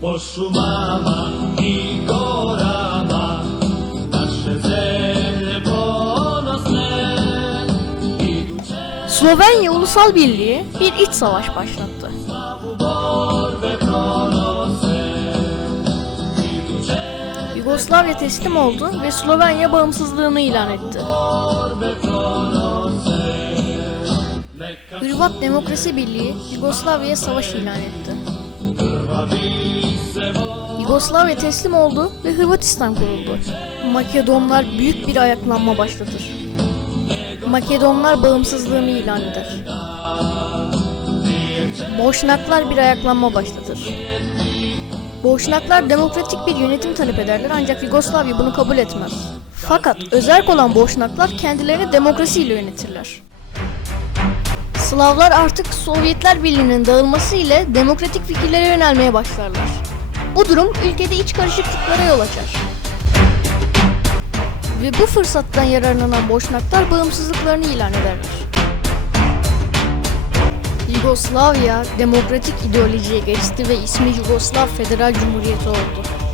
Poszu mama i korama, nasze zemlje ponosne. Slovenya Ulusal Birliği bir iç savaş başlattı. Yugoslavya teslim oldu ve Slovenya bağımsızlığını ilan etti. Hırvat Demokrasi Birliği Yugoslavya'ya savaş ilan etti. Yugoslavya teslim oldu ve Hırvatistan kuruldu. Makedonlar büyük bir ayaklanma başlatır. Makedonlar bağımsızlığını ilan eder. Boşnaklar bir ayaklanma başlatır. Boşnaklar demokratik bir yönetim talep ederler ancak Yugoslavya bunu kabul etmez. Fakat özerk olan Boşnaklar kendilerini demokrasiyle yönetirler. Slavlar artık Sovyetler Birliği'nin dağılması ile demokratik fikirlere yönelmeye başlarlar. Bu durum ülkede iç karışıklıklara yol açar. Ve bu fırsattan yararlanan Boşnaklar bağımsızlıklarını ilan ederler. Yugoslavya demokratik ideolojiye geçti ve ismi Yugoslav Federal Cumhuriyeti oldu.